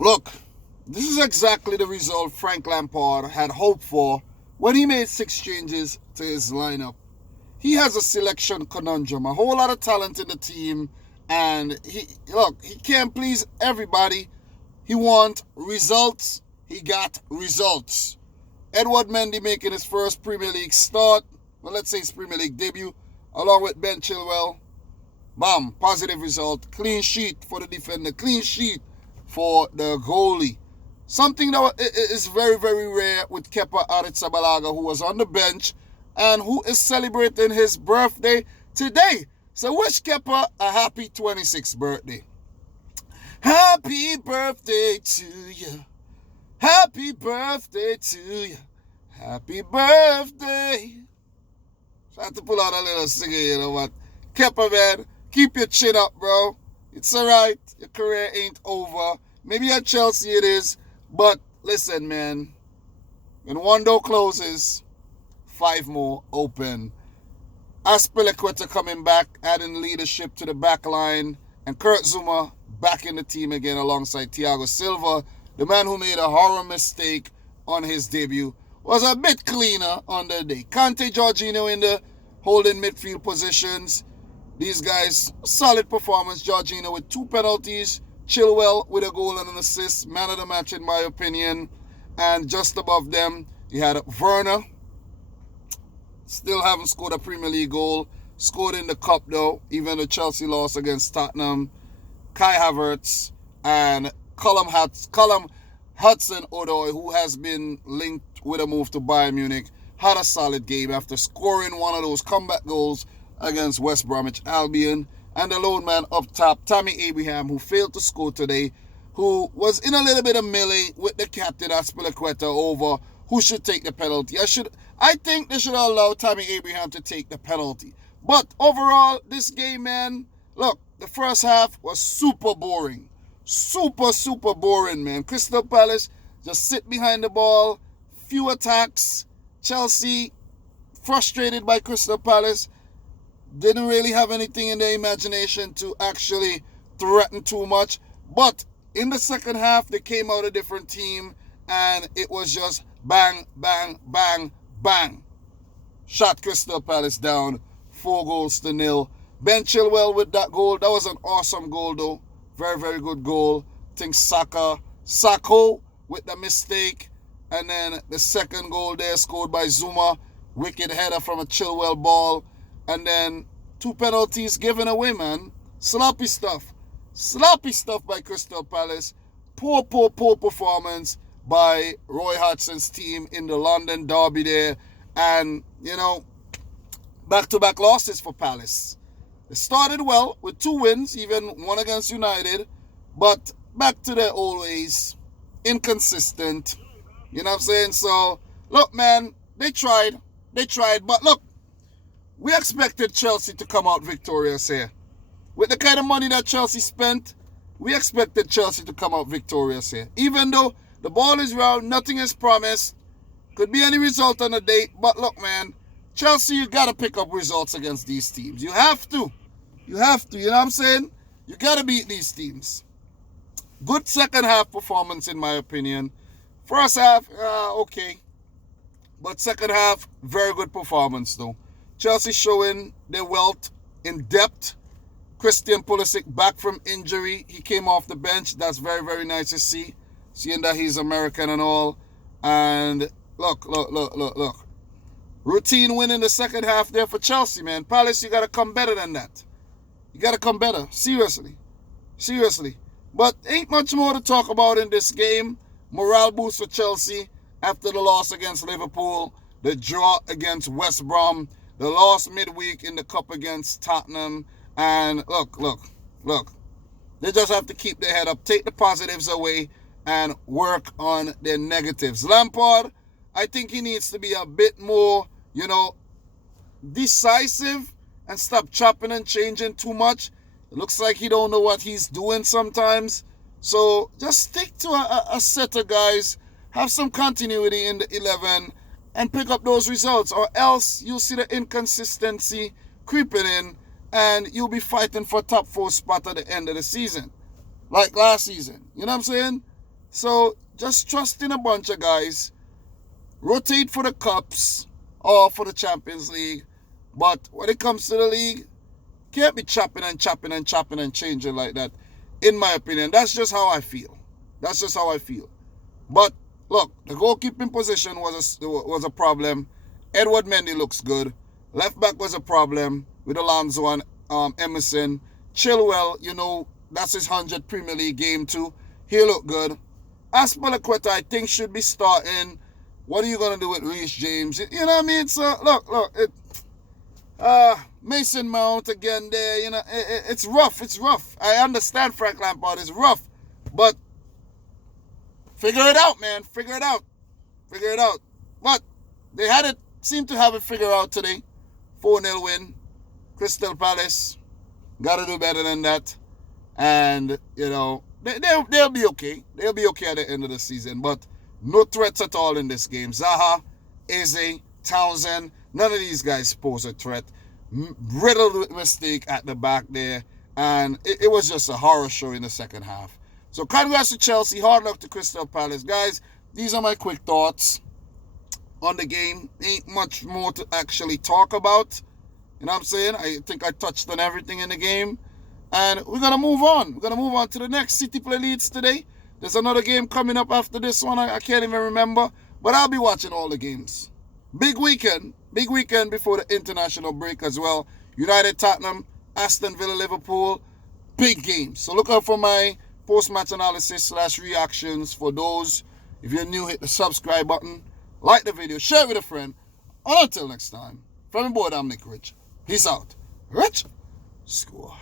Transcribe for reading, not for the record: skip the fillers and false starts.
Look, this is exactly the result Frank Lampard had hoped for when he made 6 changes to his lineup. He has a selection conundrum, a whole lot of talent in the team, and he can't please everybody. He wants results. He got results. Edward Mendy making his first Premier League start, well, let's say his Premier League debut, along with Ben Chilwell. Bam, positive result. Clean sheet for the defender. Clean sheet for the goalie. Something that is very, very rare with Kepa Arrizabalaga, who was on the bench and who is celebrating his birthday today. So wish Kepa a happy 26th birthday. Happy birthday to you. Happy birthday to you. Happy birthday. So I had to pull out a little singer, you know what? Kepa, man, keep your chin up, bro. It's alright. Your career ain't over. Maybe at Chelsea it is. But listen, man. When one door closes, 5 more open. Aspilicueta coming back, adding leadership to the back line. And Kurt Zouma back in the team again alongside Thiago Silva. The man who made a horror mistake on his debut was a bit cleaner on the day. Kante, Jorginho in the holding midfield positions. These guys, solid performance. Jorginho with 2 penalties. Chilwell with a goal and an assist. Man of the match in my opinion. And just above them, you had Werner. Still haven't scored a Premier League goal. Scored in the cup though, even the Chelsea loss against Tottenham. Kai Havertz and Callum Hudson-Odoi, who has been linked with a move to Bayern Munich, had a solid game after scoring one of those comeback goals against West Bromwich Albion. And the lone man up top, Tammy Abraham, who failed to score today, who was in a little bit of melee with the captain Aspilicueta over who should take the penalty. I think they should allow Tammy Abraham to take the penalty. But overall, this game, man, look, the first half was super boring. Super, super boring, man. Crystal Palace just sit behind the ball, few attacks. Chelsea, frustrated by Crystal Palace, didn't really have anything in their imagination to actually threaten too much. But in the second half, they came out a different team, and it was just bang, bang, bang, bang. Shot Crystal Palace down 4-0. Ben Chilwell with that goal. That was an awesome goal, though. Very, very good goal. I think Sako with the mistake. And then the second goal there scored by Zouma. Wicked header from a Chilwell ball. And then 2 penalties given away, man. Sloppy stuff. Sloppy stuff by Crystal Palace. Poor performance by Roy Hodgson's team in the London derby there. And, back-to-back losses for Palace. They started well with 2 wins, even one against United. But back to their old ways. Inconsistent. You know what I'm saying? So, look, man, they tried. But look, we expected Chelsea to come out victorious here. With the kind of money that Chelsea spent, we expected Chelsea to come out victorious here. Even though the ball is round, nothing is promised. Could be any result on the day. But look, man, Chelsea, you got to pick up results against these teams. You have to. You know what I'm saying? You got to beat these teams. Good second half performance, in my opinion. First half, okay. But second half, very good performance, though. Chelsea showing their wealth in depth. Christian Pulisic back from injury. He came off the bench. That's very, very nice to see. Seeing that he's American and all. And look. Routine win in the second half there for Chelsea, man. Palace, you got to come better than that. You got to come better. Seriously. But ain't much more to talk about in this game. Morale boost for Chelsea after the loss against Liverpool. The draw against West Brom. The loss midweek in the cup against Tottenham. And look. They just have to keep their head up, take the positives away, and work on their negatives. Lampard, I think he needs to be a bit more, decisive and stop chopping and changing too much. It looks like he don't know what he's doing sometimes. So just stick to a set of guys, have some continuity in the 11, and pick up those results, or else you'll see the inconsistency creeping in, and you'll be fighting for top 4 spot at the end of the season, like last season. You know what I'm saying? So just trust in a bunch of guys. Rotate for the cups or for the Champions League. But when it comes to the league, can't be chopping and chopping and chopping and changing like that. In my opinion, that's just how I feel. That's just how I feel. But look, the goalkeeping position was a problem. Edward Mendy looks good. Left back was a problem with Alonso and Emerson. Chilwell, that's his 100th Premier League game too. He looked good. Aspilicueta, I think, should be starting. What are you going to do with Reece James? You know what I mean? So, look. Mason Mount again there. It's rough. It's rough. I understand Frank Lampard is rough. But figure it out, man. Figure it out. But they seemed to have it figured out today. 4-0 win. Crystal Palace. Got to do better than that. And, they'll be okay. They'll be okay at the end of the season. But no threats at all in this game. Zaha, Eze, Townsend, none of these guys pose a threat. Riddled with mistake at the back there. And it was just a horror show in the second half. So congrats to Chelsea. Hard luck to Crystal Palace. Guys, these are my quick thoughts on the game. Ain't much more to actually talk about. You know what I'm saying? I think I touched on everything in the game. And we're going to move on. We're going to move on to the next. City play Leeds today. There's another game coming up after this one. I can't even remember. But I'll be watching all the games. Big weekend before the international break as well. United, Tottenham, Aston Villa, Liverpool. Big games. So look out for my post-match analysis / reactions for those. If you're new, hit the subscribe button. Like the video. Share it with a friend. And until next time, from your boy Dominic Rich. Peace out. Rich, score.